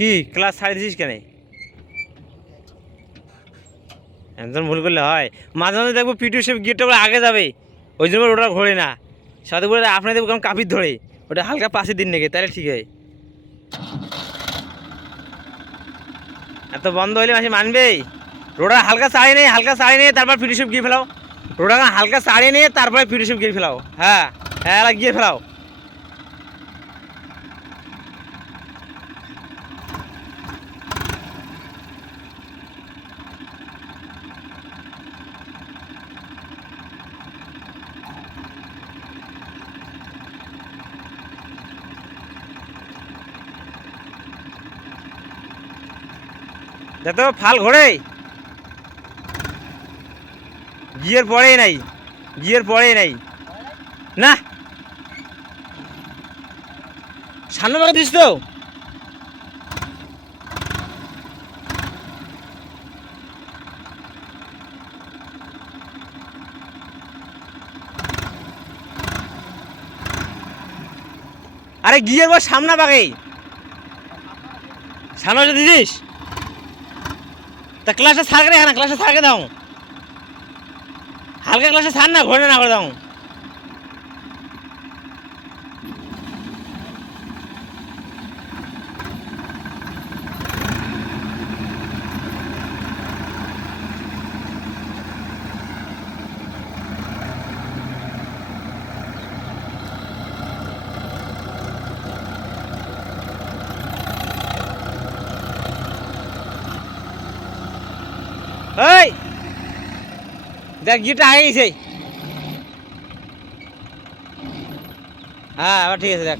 কি ক্লাস ছাড়ে দিছিস কেন? একদম ভুল করলে হয়। মাঝে মাঝে দেখবো পিটু সে গিয়ারটা করে আগে যাবে, ওই জন্য ওটা ঘোরে না। সাথে করে আপনার দেখবো কেমন কাপির ধরে, ওটা হালকা পাশে দিন নাকি, তাহলে ঠিক হয়। এত বন্ধ হইলে মাসে মানবেই। রোডার হালকা চাড়িয়ে নেই, হালকা চাড়িয়ে নিয়ে তারপর পিটুসেপ গিয়ে ফেলাও। রোডার হালকা চাড়িয়ে নিয়ে তারপরে পিটুসেপ গিয়ে ফেলাও। হ্যাঁ হ্যাঁ, গিয়ে ফেলাও। দেখো ফাল ঘোরে, গিয়ের পরেই নাই, গিয়ের পরেই নাই না। সামনে বাগে দিস তো। আরে গিয়ের পর সামনে বাগে, সামনে দিছিস তা ক্লাসে ছাড় রে, হ্যাঁ ক্লাসে ছাড়কে দাও, হালকা ক্লাসে ছাড় না, ঘোরে না করে দাও। এই দেখ গিয়েটা আগে গেছে। হ্যাঁ আবার ঠিক আছে দেখ।